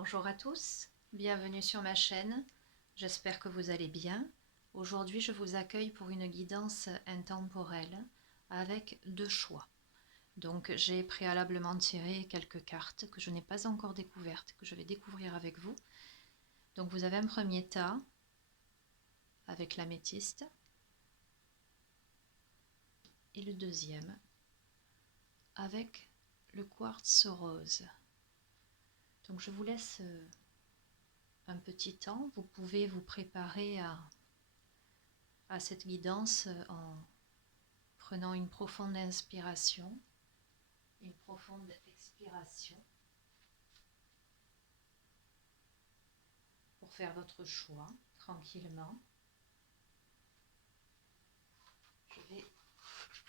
Bonjour à tous, bienvenue sur ma chaîne, j'espère que vous allez bien. Aujourd'hui je vous accueille pour une guidance intemporelle avec deux choix. Donc j'ai préalablement tiré quelques cartes que je n'ai pas encore découvertes, que je vais découvrir avec vous. Donc vous avez un premier tas avec l'améthyste et le deuxième avec le quartz rose. Donc je vous laisse un petit temps, vous pouvez vous préparer à cette guidance en prenant une profonde inspiration, une profonde expiration pour faire votre choix tranquillement.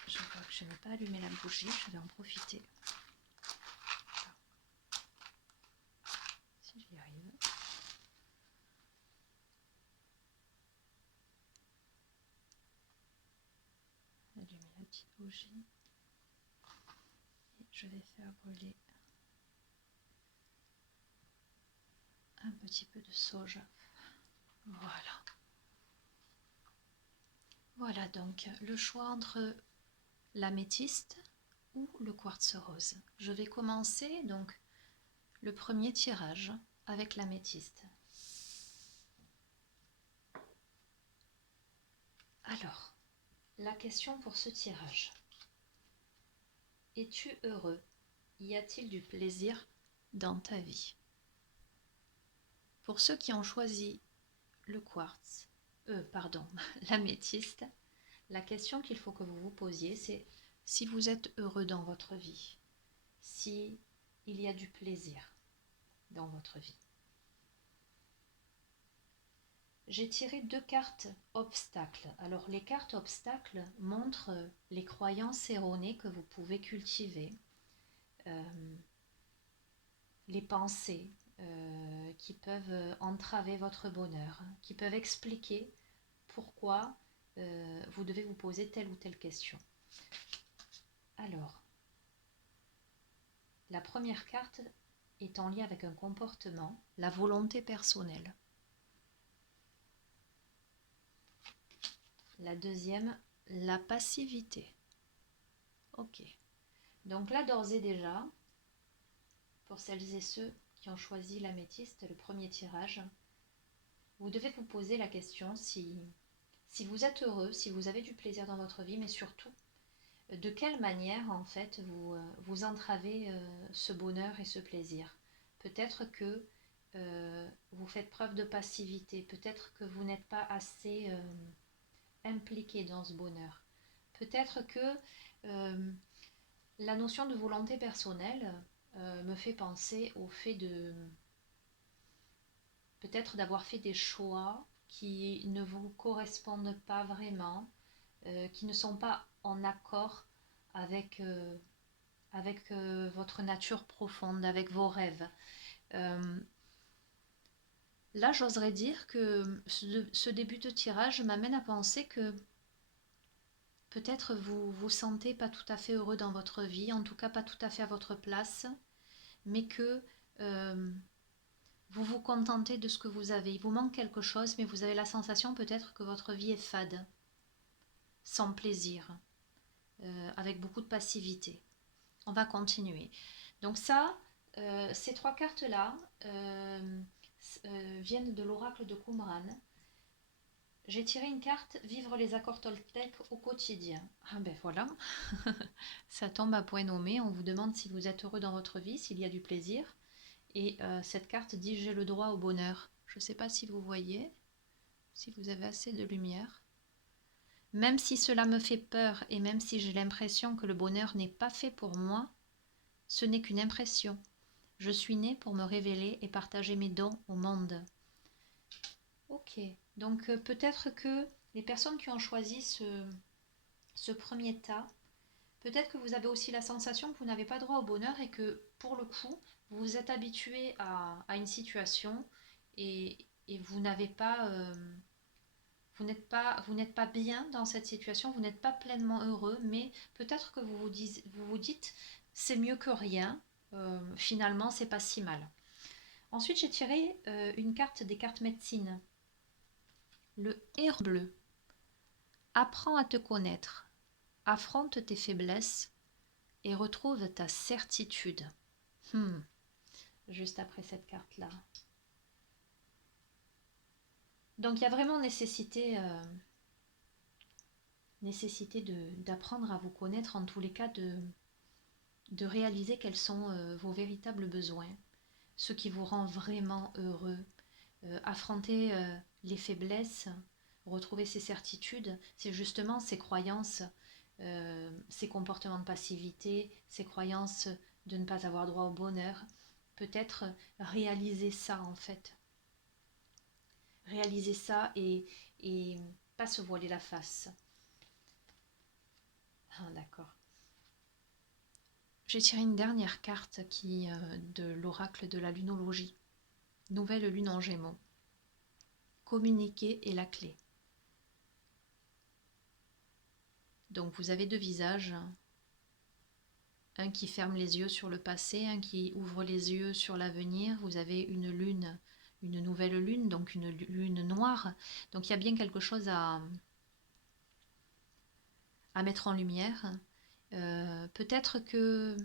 Je vois que je n'ai pas allumé la bougie, je vais en profiter. Si j'y arrive. Allumer la petite bougie. Et je vais faire brûler un petit peu de soja. Voilà. Voilà donc le choix entre l'améthyste ou le quartz rose. Je vais commencer donc le premier tirage avec l'améthyste. Alors, la question pour ce tirage. Es-tu heureux? Y a-t-il du plaisir dans ta vie? Pour ceux qui ont choisi le quartz, l'améthyste, la question qu'il faut que vous vous posiez, c'est si vous êtes heureux dans votre vie, si il y a du plaisir dans votre vie. J'ai tiré deux cartes obstacles. Alors les cartes obstacles montrent les croyances erronées que vous pouvez cultiver, les pensées qui peuvent entraver votre bonheur, qui peuvent expliquer pourquoi vous devez vous poser telle ou telle question. Alors, la première carte est en lien avec un comportement, la volonté personnelle. La deuxième, la passivité. Ok. Donc là, d'ores et déjà, pour celles et ceux qui ont choisi l'améthyste, le premier tirage, vous devez vous poser la question si vous êtes heureux, si vous avez du plaisir dans votre vie, mais surtout, de quelle manière en fait vous entravez ce bonheur et ce plaisir. Peut-être que vous faites preuve de passivité, peut-être que vous n'êtes pas assez impliqué dans ce bonheur. Peut-être que la notion de volonté personnelle me fait penser au fait de peut-être d'avoir fait des choix qui ne vous correspondent pas vraiment, qui ne sont pas en accord avec votre nature profonde, avec vos rêves. Là, j'oserais dire que ce début de tirage m'amène à penser que peut-être vous vous sentez pas tout à fait heureux dans votre vie, en tout cas pas tout à fait à votre place, mais que vous vous contentez de ce que vous avez. Il vous manque quelque chose, mais vous avez la sensation peut-être que votre vie est fade, sans plaisir, avec beaucoup de passivité. On va continuer. Donc ça, ces trois cartes-là viennent de l'oracle de Qumran. J'ai tiré une carte « Vivre les accords Toltec au quotidien ». Ah ben voilà, ça tombe à point nommé. On vous demande si vous êtes heureux dans votre vie, s'il y a du plaisir. Et cette carte dit « J'ai le droit au bonheur ». Je ne sais pas si vous voyez, si vous avez assez de lumière. Même si cela me fait peur et même si j'ai l'impression que le bonheur n'est pas fait pour moi, ce n'est qu'une impression. Je suis née pour me révéler et partager mes dons au monde. Ok, donc peut-être que les personnes qui ont choisi ce premier tas, peut-être que vous avez aussi la sensation que vous n'avez pas droit au bonheur et que pour le coup, vous vous êtes habitué à une situation et vous n'avez pas, vous n'êtes pas bien dans cette situation, vous n'êtes pas pleinement heureux, mais peut-être que vous vous dites c'est mieux que rien, finalement c'est pas si mal. Ensuite, j'ai tiré une carte des cartes médecine. Le héros bleu. Apprends à te connaître. Affronte tes faiblesses et retrouve ta certitude. Juste après cette carte-là. Donc, il y a vraiment nécessité d'apprendre à vous connaître, en tous les cas, de réaliser quels sont vos véritables besoins, ce qui vous rend vraiment heureux, affronter les faiblesses, retrouver ses certitudes, c'est justement ces croyances, ces comportements de passivité, ces croyances de ne pas avoir droit au bonheur. Peut-être réaliser ça en fait. Réaliser ça et pas se voiler la face. Ah, d'accord. J'ai tiré une dernière carte de l'oracle de la lunologie. Nouvelle lune en Gémeaux. Communiquer est la clé. Donc vous avez deux visages, un qui ferme les yeux sur le passé, un qui ouvre les yeux sur l'avenir. Vous avez une lune, une nouvelle lune, donc une lune noire. Donc il y a bien quelque chose à mettre en lumière. Peut-être que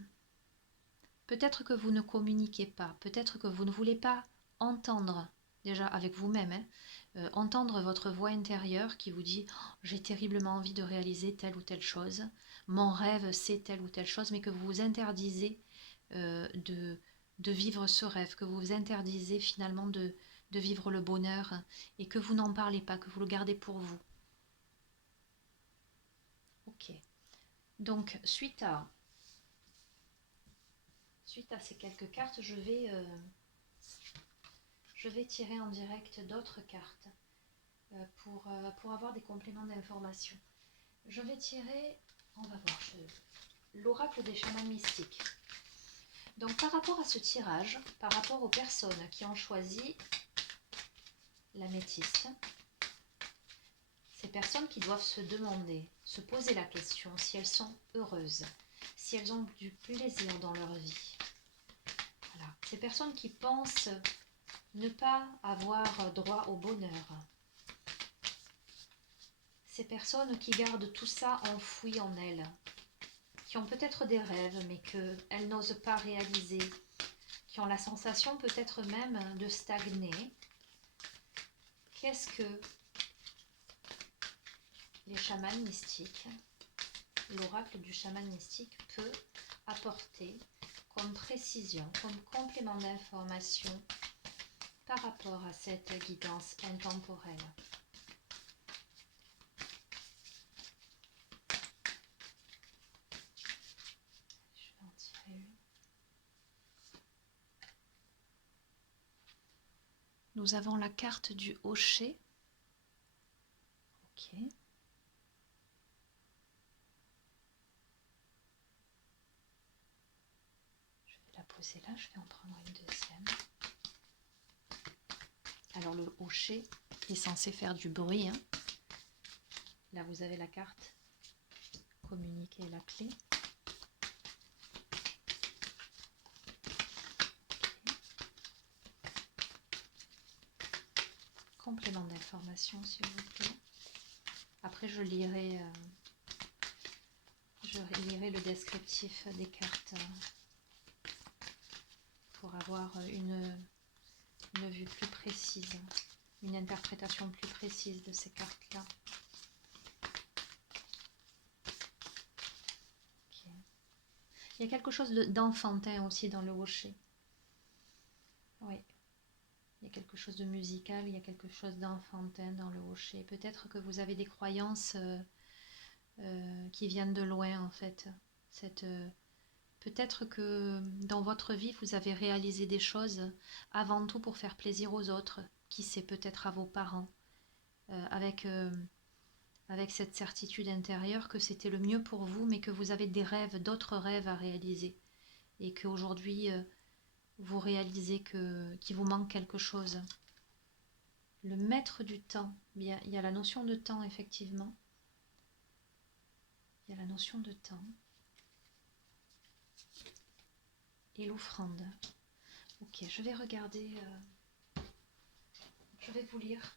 vous ne communiquez pas, peut-être que vous ne voulez pas entendre, déjà avec vous-même, entendre votre voix intérieure qui vous dit oh, j'ai terriblement envie de réaliser telle ou telle chose, mon rêve c'est telle ou telle chose, mais que vous vous interdisez de vivre ce rêve, que vous vous interdisez finalement de vivre le bonheur et que vous n'en parlez pas, que vous le gardez pour vous. Ok. Donc, suite à ces quelques cartes, je vais tirer en direct d'autres cartes pour avoir des compléments d'information. Je vais tirer, on va voir, l'oracle des chamans mystiques. Donc par rapport à ce tirage, par rapport aux personnes qui ont choisi l'améthyste, ces personnes qui doivent se demander, se poser la question si elles sont heureuses, si elles ont du plaisir dans leur vie. Voilà. Ces personnes qui pensent ne pas avoir droit au bonheur. Ces personnes qui gardent tout ça enfoui en elles, qui ont peut-être des rêves mais qu'elles n'osent pas réaliser, qui ont la sensation peut-être même de stagner. Qu'est-ce que les chamans mystiques, l'oracle du chaman mystique peut apporter comme précision, comme complément d'information par rapport à cette guidance intemporelle? Je vais en tirer une. Nous avons la carte du Hocher. Ok. Je vais la poser là, je vais en prendre une deuxième. Alors le Hocher est censé faire du bruit. Là vous avez la carte communiquer la clé. Complément d'information s'il vous plaît. Après je lirai le descriptif des cartes pour avoir une vue plus précise, une interprétation plus précise de ces cartes-là. Okay. Il y a quelque chose d'enfantin aussi dans le Hocher. Oui. Il y a quelque chose de musical, il y a quelque chose d'enfantin dans le Hocher. Peut-être que vous avez des croyances qui viennent de loin en fait. Peut-être que dans votre vie, vous avez réalisé des choses avant tout pour faire plaisir aux autres, qui sait, peut-être à vos parents, avec cette certitude intérieure que c'était le mieux pour vous, mais que vous avez des rêves, d'autres rêves à réaliser, et qu'aujourd'hui, vous réalisez qu'il vous manque quelque chose. Le maître du temps, bien, il y a la notion de temps, effectivement. Il y a la notion de temps. Et l'offrande. Ok. Ok, je vais regarder, je vais vous lire.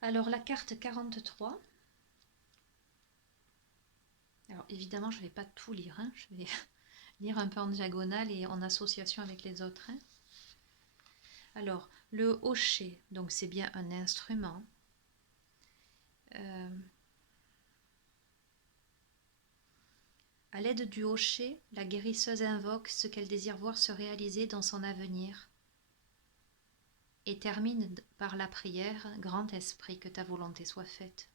Alors la carte 43. Alors évidemment, je ne vais pas tout lire, hein. Je vais lire un peu en diagonale et en association avec les autres, hein. Alors, le hochet, donc c'est bien un instrument. À l'aide du hochet, la guérisseuse invoque ce qu'elle désire voir se réaliser dans son avenir et termine par la prière « Grand Esprit, que ta volonté soit faite ».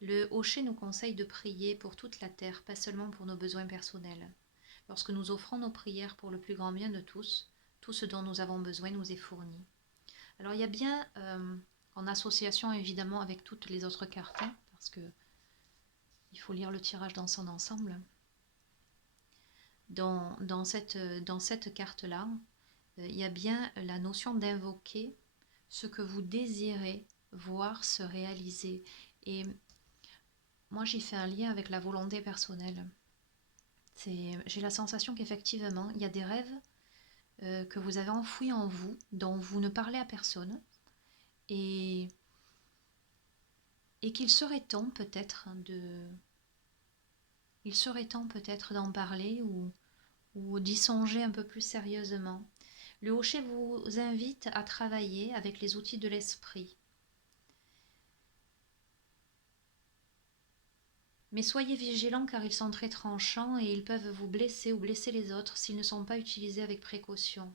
Le hochet nous conseille de prier pour toute la terre, pas seulement pour nos besoins personnels. Lorsque nous offrons nos prières pour le plus grand bien de tous, tout ce dont nous avons besoin nous est fourni. Alors il y a bien, en association évidemment avec toutes les autres cartes, hein, parce que il faut lire le tirage dans son ensemble. Dans cette carte-là, il y a bien la notion d'invoquer ce que vous désirez voir se réaliser. Et moi, j'y fais un lien avec la volonté personnelle. J'ai la sensation qu'effectivement, il y a des rêves que vous avez enfouis en vous, dont vous ne parlez à personne, et qu'il serait temps peut-être d'en parler ou d'y songer un peu plus sérieusement. Le hochet vous invite à travailler avec les outils de l'esprit. Mais soyez vigilants car ils sont très tranchants et ils peuvent vous blesser ou blesser les autres s'ils ne sont pas utilisés avec précaution.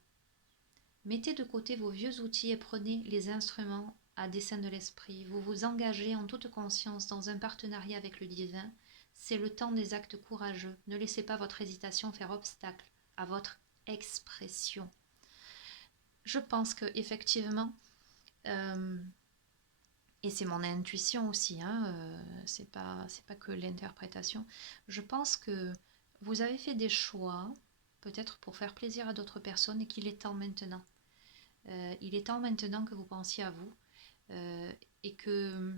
Mettez de côté vos vieux outils et prenez les instruments à dessein de l'esprit. Vous vous engagez en toute conscience dans un partenariat avec le divin. C'est le temps des actes courageux. Ne laissez pas votre hésitation faire obstacle à votre expression. Je pense que effectivement, et c'est mon intuition aussi, hein, c'est pas que l'interprétation. Je pense que vous avez fait des choix, peut-être pour faire plaisir à d'autres personnes, et qu'il est temps maintenant. Il est temps maintenant que vous pensiez à vous et que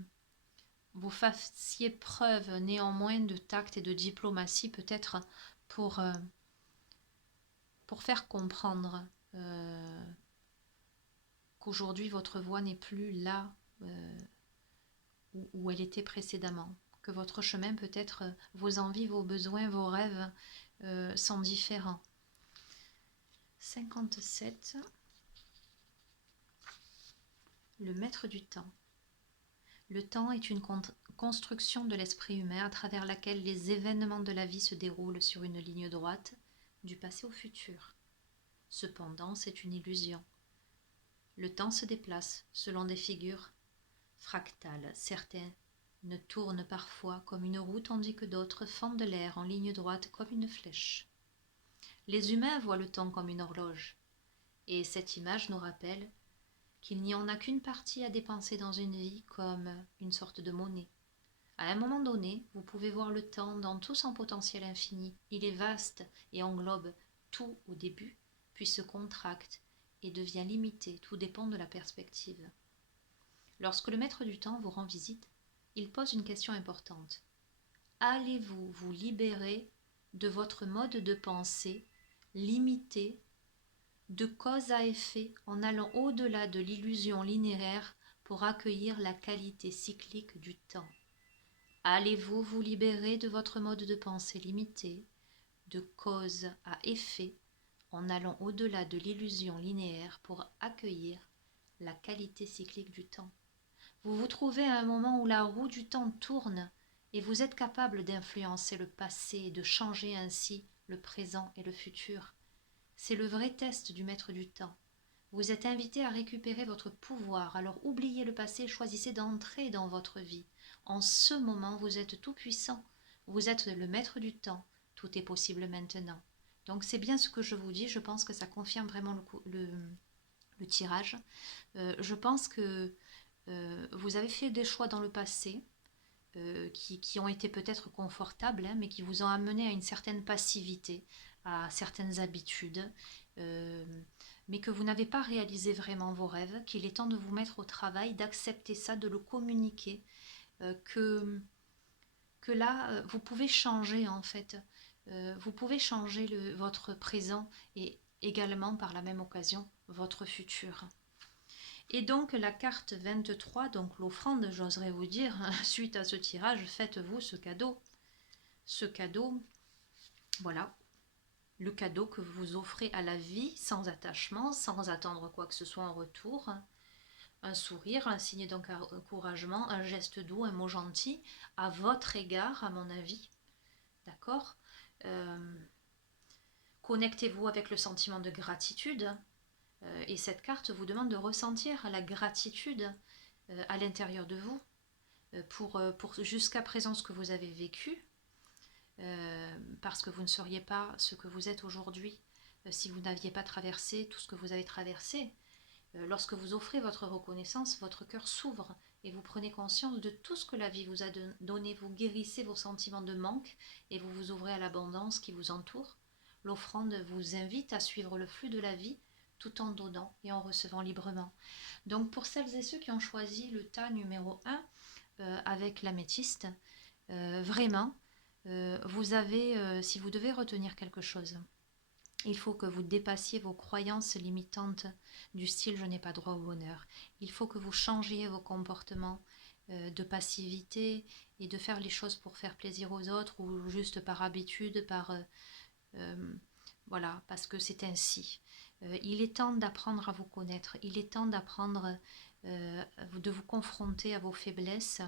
vous fassiez preuve néanmoins de tact et de diplomatie, peut-être pour faire comprendre qu'aujourd'hui votre voix n'est plus là où elle était précédemment, que votre chemin peut-être, vos envies, vos besoins, vos rêves sont différents. 57. Le maître du temps. Le temps est une construction de l'esprit humain à travers laquelle les événements de la vie se déroulent sur une ligne droite, du passé au futur. Cependant, c'est une illusion. Le temps se déplace selon des figures fractales. Certains tournent parfois comme une roue tandis que d'autres fendent l'air en ligne droite comme une flèche. Les humains voient le temps comme une horloge, et cette image nous rappelle qu'il n'y en a qu'une partie à dépenser dans une vie comme une sorte de monnaie. À un moment donné, vous pouvez voir le temps dans tout son potentiel infini. Il est vaste et englobe tout au début, puis se contracte et devient limité. Tout dépend de la perspective. Lorsque le maître du temps vous rend visite, il pose une question importante. Allez-vous vous libérer de votre mode de pensée limité de cause à effet en allant au-delà de l'illusion linéaire pour accueillir la qualité cyclique du temps? Allez-vous vous libérer de votre mode de pensée limité, de cause à effet, en allant au-delà de l'illusion linéaire pour accueillir la qualité cyclique du temps? Vous vous trouvez à un moment où la roue du temps tourne et vous êtes capable d'influencer le passé et de changer ainsi le présent et le futur. C'est le vrai test du maître du temps. Vous êtes invité à récupérer votre pouvoir, alors oubliez le passé, choisissez d'entrer dans votre vie. En ce moment, vous êtes tout puissant, vous êtes le maître du temps, tout est possible maintenant. Donc c'est bien ce que je vous dis, je pense que ça confirme vraiment le tirage. Je pense que vous avez fait des choix dans le passé qui ont été peut-être confortables, hein, mais qui vous ont amené à une certaine passivité, à certaines habitudes, mais que vous n'avez pas réalisé vraiment vos rêves, qu'il est temps de vous mettre au travail, d'accepter ça, de le communiquer, que là, vous pouvez changer en fait. Vous pouvez changer votre présent et également par la même occasion votre futur. Et donc la carte 23, donc l'offrande, j'oserais vous dire, suite à ce tirage, faites-vous ce cadeau. Ce cadeau, voilà, le cadeau que vous offrez à la vie sans attachement, sans attendre quoi que ce soit en retour. Un sourire, un signe d'encouragement, un geste doux, un mot gentil à votre égard, à mon avis. D'accord. Connectez-vous avec le sentiment de gratitude. Et cette carte vous demande de ressentir la gratitude à l'intérieur de vous pour jusqu'à présent ce que vous avez vécu, parce que vous ne seriez pas ce que vous êtes aujourd'hui si vous n'aviez pas traversé tout ce que vous avez traversé. Lorsque vous offrez votre reconnaissance, votre cœur s'ouvre et vous prenez conscience de tout ce que la vie vous a donné. Vous guérissez vos sentiments de manque et vous vous ouvrez à l'abondance qui vous entoure. L'offrande vous invite à suivre le flux de la vie tout en donnant et en recevant librement. Donc pour celles et ceux qui ont choisi le tas numéro 1 avec l'améthyste, vraiment, vous avez, si vous devez retenir quelque chose, il faut que vous dépassiez vos croyances limitantes du style « je n'ai pas droit au bonheur ». Il faut que vous changiez vos comportements de passivité et de faire les choses pour faire plaisir aux autres ou juste par habitude, voilà, parce que c'est ainsi. Il est temps d'apprendre à vous connaître, il est temps d'apprendre de vous confronter à vos faiblesses,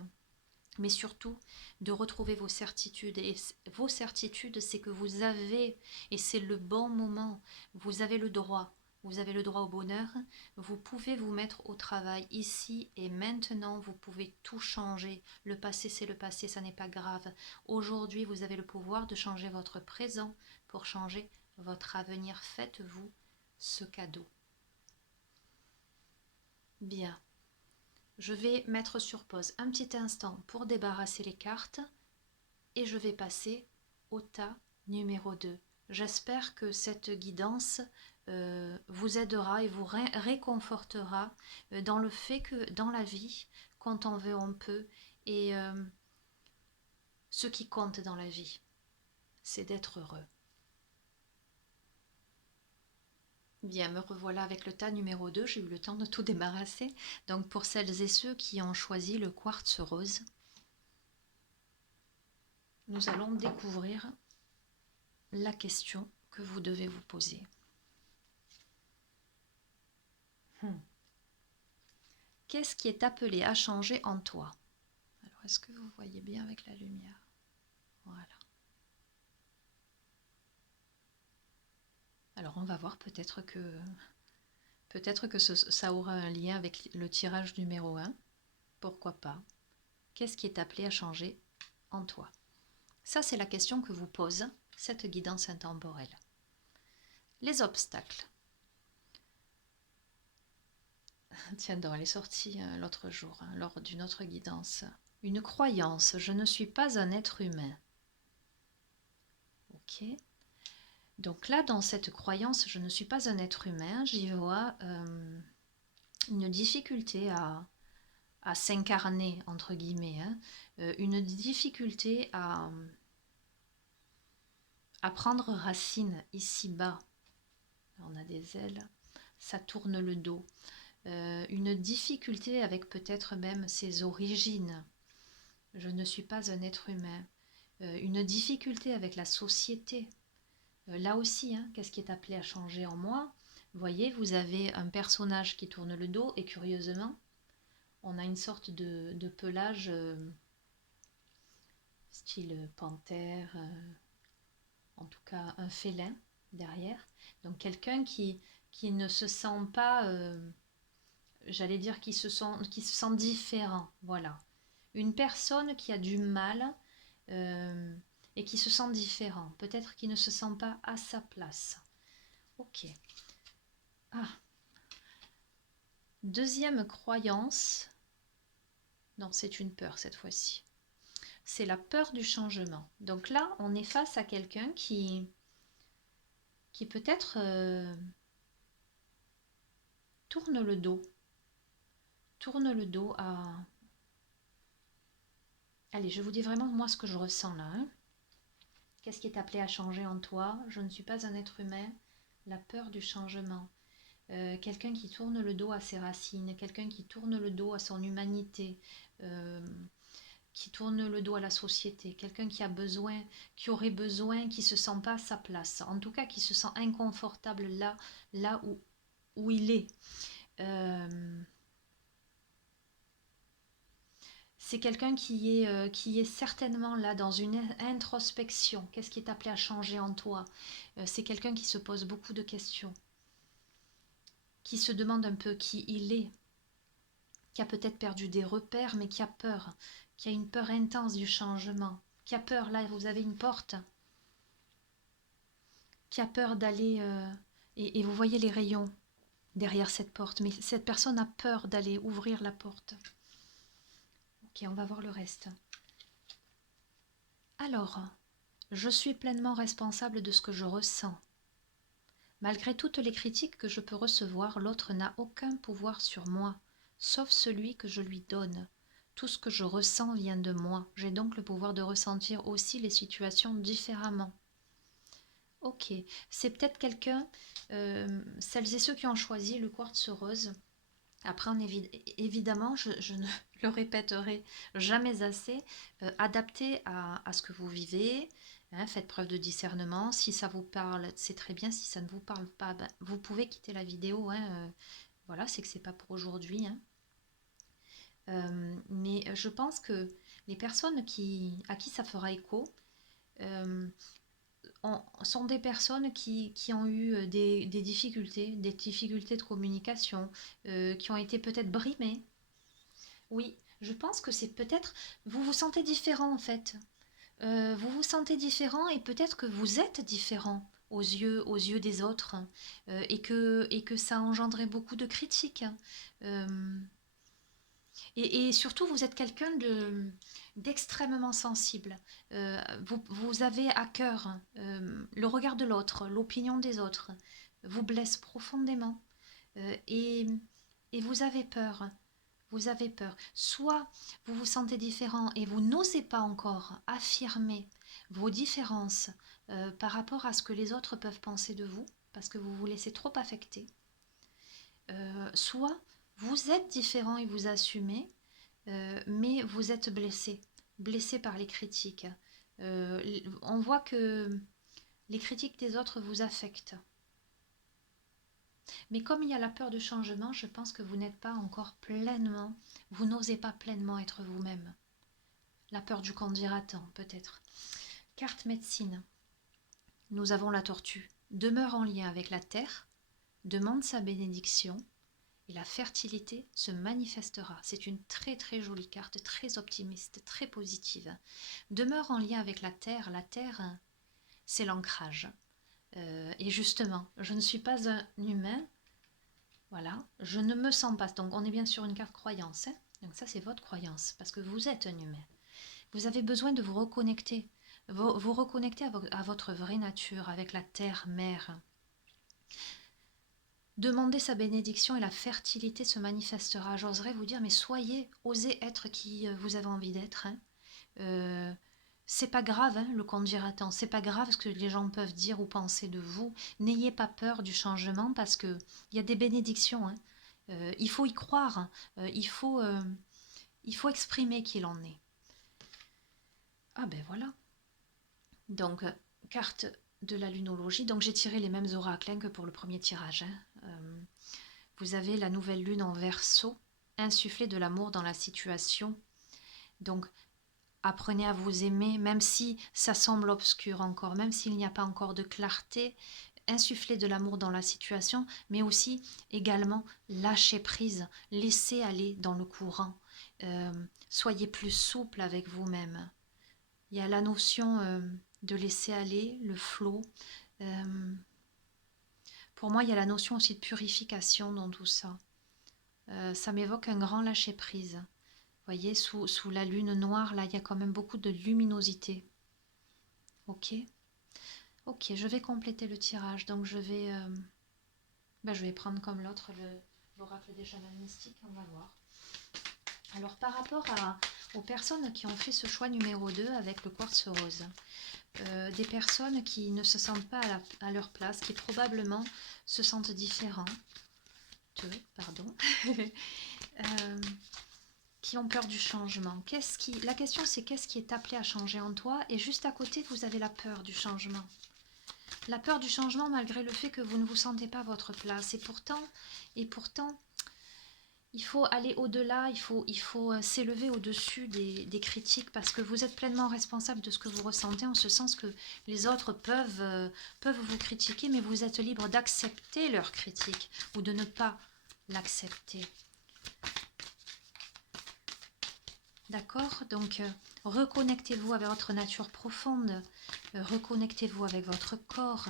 mais surtout de retrouver vos certitudes. Et vos certitudes, c'est que vous avez, et c'est le bon moment, vous avez le droit au bonheur, vous pouvez vous mettre au travail ici et maintenant, vous pouvez tout changer. Le passé, c'est le passé, ça n'est pas grave. Aujourd'hui, vous avez le pouvoir de changer votre présent pour changer votre avenir. Faites-vous ce cadeau. Bien. Je vais mettre sur pause un petit instant pour débarrasser les cartes et je vais passer au tas numéro 2. J'espère que cette guidance vous aidera et vous réconfortera dans le fait que dans la vie, quand on veut, on peut. Et ce qui compte dans la vie, c'est d'être heureux. Bien, me revoilà avec le tas numéro 2, j'ai eu le temps de tout débarrasser. Donc pour celles et ceux qui ont choisi le quartz rose, nous allons découvrir la question que vous devez vous poser. Qu'est-ce qui est appelé à changer en toi? Alors, est-ce que vous voyez bien avec la lumière? Voilà. Alors, on va voir peut-être que ça aura un lien avec le tirage numéro 1. Pourquoi pas? Qu'est-ce qui est appelé à changer en toi? Ça, c'est la question que vous pose cette guidance intemporelle. Les obstacles. Tiens donc, elle est sortie l'autre jour, lors d'une autre guidance. Une croyance, je ne suis pas un être humain. Ok. Donc là, dans cette croyance, je ne suis pas un être humain, j'y vois une difficulté à s'incarner, entre guillemets, une difficulté à prendre racine ici-bas. On a des ailes, ça tourne le dos. Une difficulté avec peut-être même ses origines. Je ne suis pas un être humain. Une difficulté avec la société. Là aussi, qu'est-ce qui est appelé à changer en moi? Vous voyez, vous avez un personnage qui tourne le dos et curieusement, on a une sorte de pelage style panthère, en tout cas un félin derrière. Donc quelqu'un qui ne se sent pas, j'allais dire qui se sent différent, voilà. Une personne qui a du mal et qui se sent différent, peut-être qui ne se sent pas à sa place. Ok. Ah. Deuxième croyance, non, c'est une peur cette fois-ci. C'est la peur du changement. Donc là, on est face à quelqu'un qui peut-être tourne le dos à... Allez, je vous dis vraiment moi ce que je ressens là. Qu'est-ce qui est appelé à changer en toi? Je ne suis pas un être humain. La peur du changement. Quelqu'un qui tourne le dos à ses racines, quelqu'un qui tourne le dos à son humanité, qui tourne le dos à la société, quelqu'un qui a besoin, qui aurait besoin, qui se sent pas à sa place, en tout cas qui se sent inconfortable là où il est. C'est quelqu'un qui est certainement là dans une introspection. Qu'est-ce qui est appelé à changer en toi? C'est quelqu'un qui se pose beaucoup de questions, qui se demande un peu qui il est, qui a peut-être perdu des repères, mais qui a peur, qui a une peur intense du changement, qui a peur, là vous avez une porte, qui a peur d'aller, et vous voyez les rayons derrière cette porte, mais cette personne a peur d'aller ouvrir la porte. Ok, on va voir le reste. Alors, je suis pleinement responsable de ce que je ressens. Malgré toutes les critiques que je peux recevoir, l'autre n'a aucun pouvoir sur moi, sauf celui que je lui donne. Tout ce que je ressens vient de moi. J'ai donc le pouvoir de ressentir aussi les situations différemment. Ok, c'est peut-être quelqu'un, celles et ceux qui ont choisi le quartz rose. Après, évidemment, je ne le répéterai jamais assez, adapté à ce que vous vivez, hein, faites preuve de discernement. Si ça vous parle, c'est très bien. Si ça ne vous parle pas, ben, vous pouvez quitter la vidéo. Hein, voilà, c'est que c'est pas pour aujourd'hui. Hein. Mais je pense que les personnes à qui ça fera écho sont des personnes qui ont eu des difficultés de communication, qui ont été peut-être brimées. Oui, je pense que c'est peut-être... Vous vous sentez différent en fait. Vous vous sentez différent et peut-être que vous êtes différent aux yeux des autres, et que ça a engendré beaucoup de critiques. Euh, et surtout, vous êtes quelqu'un d'extrêmement sensible. Vous avez à cœur le regard de l'autre, l'opinion des autres. Vous blesse profondément. Et vous avez peur. Vous avez peur. Soit vous vous sentez différent et vous n'osez pas encore affirmer vos différences par rapport à ce que les autres peuvent penser de vous, parce que vous vous laissez trop affecter. Soit vous êtes différent et vous assumez, mais vous êtes blessé par les critiques. On voit que les critiques des autres vous affectent. Mais comme il y a la peur du changement, je pense que vous n'êtes pas encore pleinement, vous n'osez pas pleinement être vous-même. La peur du qu'en dira-t-on, peut-être. Carte médecine. Nous avons la tortue. Demeure en lien avec la terre, demande sa bénédiction, et la fertilité se manifestera. C'est une très très jolie carte, très optimiste, très positive. Demeure en lien avec la terre, c'est l'ancrage. Et justement, je ne suis pas un humain, voilà, je ne me sens pas, donc on est bien sur une carte croyance, hein. Donc ça c'est votre croyance, parce que vous êtes un humain. Vous avez besoin de vous reconnecter, vous reconnecter à votre vraie nature, avec la terre-mère. Demandez sa bénédiction et la fertilité se manifestera. J'oserais vous dire, mais osez être qui vous avez envie d'être. Hein. C'est pas grave, hein, le qu'on dira tant. C'est pas grave ce que les gens peuvent dire ou penser de vous. N'ayez pas peur du changement parce que il y a des bénédictions. Hein. Il faut y croire. Hein. Il faut exprimer qui l'en est. Ah ben voilà. Donc, carte de la lunologie. Donc j'ai tiré les mêmes oracles hein, que pour le premier tirage. Hein. Vous avez la nouvelle lune en Verseau, insuffler de l'amour dans la situation. Donc, apprenez à vous aimer, même si ça semble obscur encore, même s'il n'y a pas encore de clarté. Insuffler de l'amour dans la situation, mais aussi également lâcher prise, laisser aller dans le courant. Soyez plus souple avec vous-même. Il y a la notion de laisser aller, le flot. Pour moi, il y a la notion aussi de purification dans tout ça. Ça m'évoque un grand lâcher-prise. Vous voyez, sous la lune noire, là, il y a quand même beaucoup de luminosité. Ok. Ok, je vais compléter le tirage. Donc, je vais prendre comme l'autre l'oracle des chamans mystiques. On va voir. Alors, par rapport aux personnes qui ont fait ce choix numéro 2 avec le quartz rose. Des personnes qui ne se sentent pas à leur place, qui probablement se sentent différentes, pardon, qui ont peur du changement. La question c'est qu'est-ce qui est appelé à changer en toi? Et juste à côté, vous avez la peur du changement. La peur du changement malgré le fait que vous ne vous sentez pas à votre place. Et pourtant, il faut aller au-delà, il faut s'élever au-dessus des critiques parce que vous êtes pleinement responsable de ce que vous ressentez en ce sens que les autres peuvent vous critiquer, mais vous êtes libre d'accepter leurs critiques ou de ne pas l'accepter. D'accord? Donc, reconnectez-vous avec votre nature profonde, reconnectez-vous avec votre corps,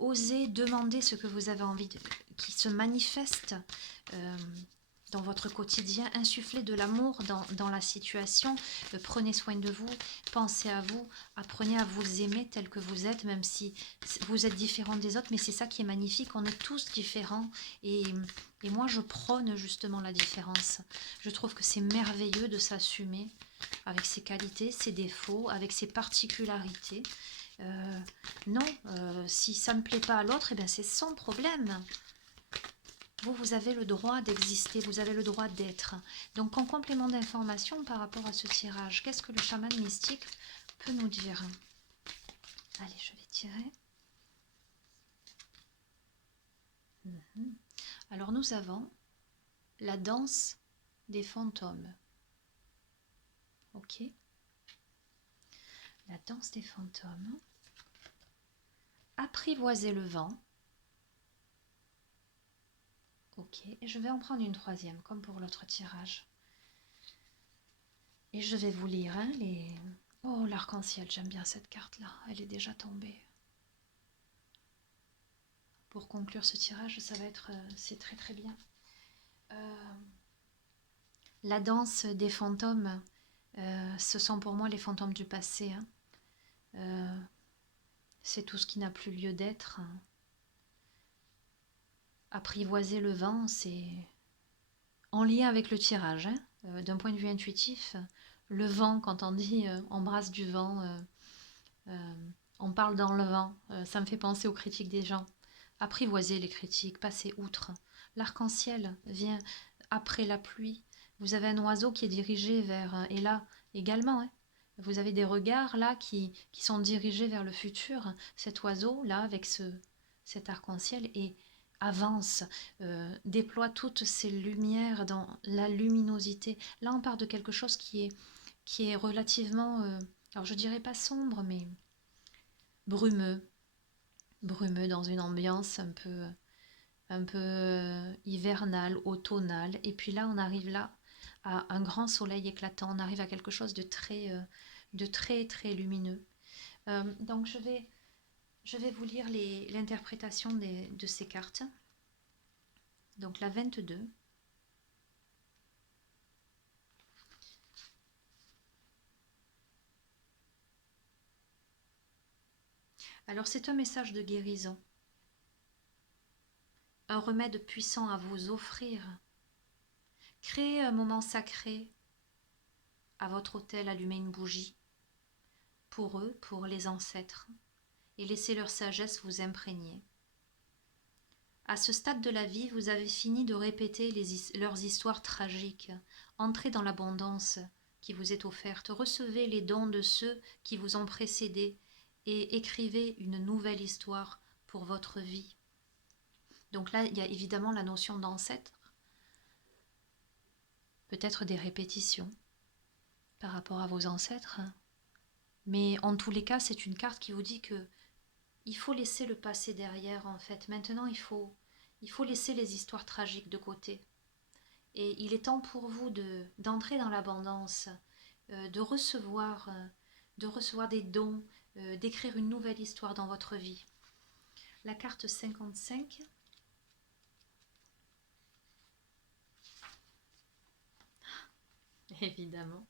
osez demander ce que vous avez envie qui se manifeste dans votre quotidien, insufflez de l'amour dans la situation, prenez soin de vous, pensez à vous, apprenez à vous aimer tel que vous êtes, même si vous êtes différent des autres, mais c'est ça qui est magnifique, on est tous différents et moi je prône justement la différence. Je trouve que c'est merveilleux de s'assumer avec ses qualités, ses défauts, avec ses particularités. Non, si ça ne plaît pas à l'autre, eh bien c'est son problème. Vous avez le droit d'exister, vous avez le droit d'être. Donc en complément d'information par rapport à ce tirage, qu'est-ce que le chaman mystique peut nous dire? Allez, je vais tirer. Alors nous avons la danse des fantômes. Ok. La danse des fantômes. Apprivoiser le vent. Ok, et je vais en prendre une troisième, comme pour l'autre tirage. Et je vais vous lire les... Oh, l'arc-en-ciel, j'aime bien cette carte-là, elle est déjà tombée. Pour conclure ce tirage, ça va être... c'est très très bien. La danse des fantômes, ce sont pour moi les fantômes du passé. C'est tout ce qui n'a plus lieu d'être. Apprivoiser le vent, c'est en lien avec le tirage. D'un point de vue intuitif, le vent, quand on dit embrasse du vent, on parle dans le vent, ça me fait penser aux critiques des gens. Apprivoiser les critiques, passer outre. L'arc-en-ciel vient après la pluie. Vous avez un oiseau qui est dirigé vers... et là, également, vous avez des regards là qui sont dirigés vers le futur. Cet oiseau là, avec cet arc-en-ciel, et avance, déploie toutes ses lumières dans la luminosité. Là, on parle de quelque chose qui est relativement, alors je dirais pas sombre, mais brumeux dans une ambiance un peu hivernale, automnale. Et puis là, on arrive là à un grand soleil éclatant. On arrive à quelque chose de très très lumineux. Donc je vais vous lire l'interprétation de ces cartes. Donc la 22. Alors c'est un message de guérison. Un remède puissant à vous offrir. Créez un moment sacré à votre autel, allumez une bougie. Pour eux, pour les ancêtres, et laissez leur sagesse vous imprégner. À ce stade de la vie, vous avez fini de répéter leurs histoires tragiques. Entrez dans l'abondance qui vous est offerte. Recevez les dons de ceux qui vous ont précédés et écrivez une nouvelle histoire pour votre vie. Donc là, il y a évidemment la notion d'ancêtre, peut-être des répétitions par rapport à vos ancêtres. Mais en tous les cas, c'est une carte qui vous dit que il faut laisser le passé derrière, en fait. Maintenant, il faut laisser les histoires tragiques de côté. Et il est temps pour vous d'entrer dans l'abondance, de recevoir des dons, d'écrire une nouvelle histoire dans votre vie. La carte 55. Évidemment.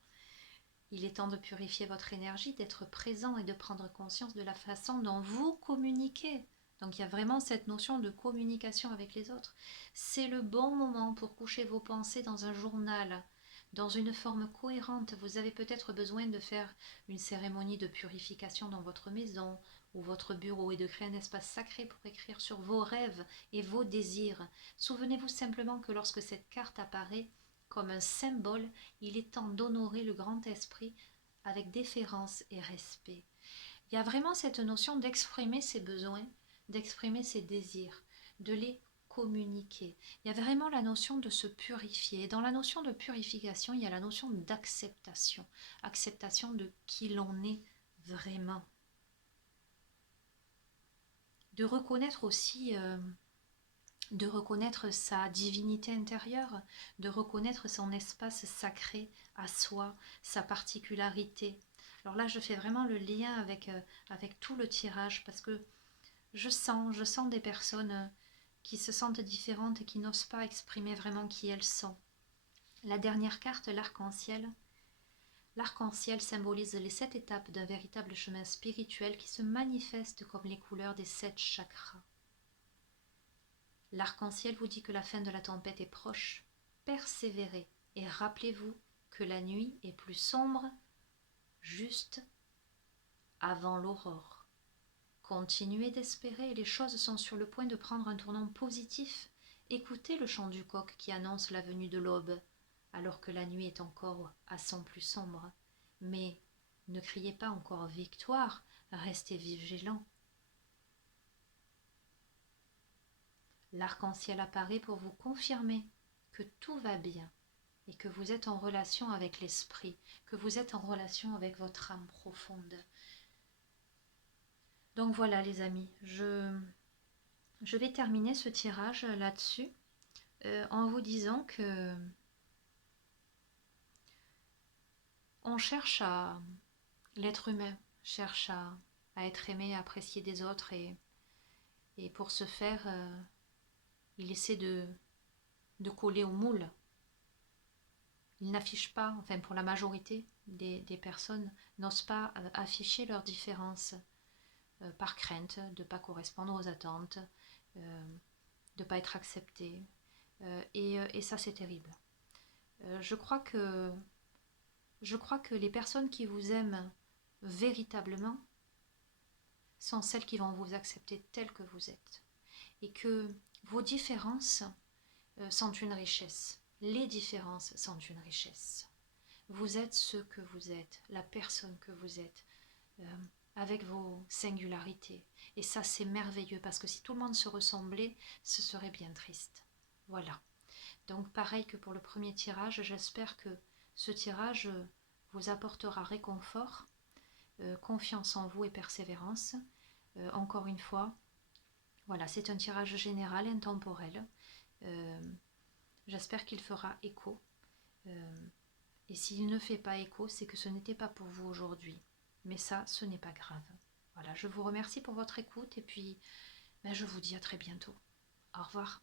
Il est temps de purifier votre énergie, d'être présent et de prendre conscience de la façon dont vous communiquez. Donc il y a vraiment cette notion de communication avec les autres. C'est le bon moment pour coucher vos pensées dans un journal, dans une forme cohérente. Vous avez peut-être besoin de faire une cérémonie de purification dans votre maison ou votre bureau et de créer un espace sacré pour écrire sur vos rêves et vos désirs. Souvenez-vous simplement que lorsque cette carte apparaît comme un symbole, il est temps d'honorer le grand esprit avec déférence et respect. Il y a vraiment cette notion d'exprimer ses besoins, d'exprimer ses désirs, de les communiquer. Il y a vraiment la notion de se purifier. Dans la notion de purification, il y a la notion d'acceptation. Acceptation de qui l'on est vraiment. De reconnaître aussi, de reconnaître sa divinité intérieure, de reconnaître son espace sacré à soi, sa particularité. Alors là, je fais vraiment le lien avec tout le tirage parce que je sens des personnes qui se sentent différentes et qui n'osent pas exprimer vraiment qui elles sont. La dernière carte, l'arc-en-ciel. L'arc-en-ciel symbolise les 7 étapes d'un véritable chemin spirituel qui se manifeste comme les couleurs des 7 chakras. L'arc-en-ciel vous dit que la fin de la tempête est proche. Persévérez et rappelez-vous que la nuit est plus sombre juste avant l'aurore. Continuez d'espérer, les choses sont sur le point de prendre un tournant positif. Écoutez le chant du coq qui annonce la venue de l'aube, alors que la nuit est encore à son plus sombre. Mais ne criez pas encore victoire, restez vigilant. L'arc-en-ciel apparaît pour vous confirmer que tout va bien et que vous êtes en relation avec l'esprit, que vous êtes en relation avec votre âme profonde. Donc voilà les amis, je vais terminer ce tirage là-dessus en vous disant que on cherche à... L'être humain cherche à être aimé, à apprécier des autres et pour ce faire, il essaie de coller au moule. Il n'affiche pas, enfin pour la majorité des personnes, n'osent pas afficher leurs différences par crainte de ne pas correspondre aux attentes, de ne pas être accepté. Et ça c'est terrible. Je crois que les personnes qui vous aiment véritablement sont celles qui vont vous accepter tel que vous êtes. Et que vos différences sont une richesse. Les différences sont une richesse. Vous êtes ce que vous êtes, la personne que vous êtes, avec vos singularités. Et ça, c'est merveilleux, parce que si tout le monde se ressemblait, ce serait bien triste. Voilà. Donc pareil que pour le premier tirage, j'espère que ce tirage vous apportera réconfort, confiance en vous et persévérance. Encore une fois, voilà, c'est un tirage général, intemporel. J'espère qu'il fera écho. Et s'il ne fait pas écho, c'est que ce n'était pas pour vous aujourd'hui. Mais ça, ce n'est pas grave. Voilà, je vous remercie pour votre écoute et puis je vous dis à très bientôt. Au revoir.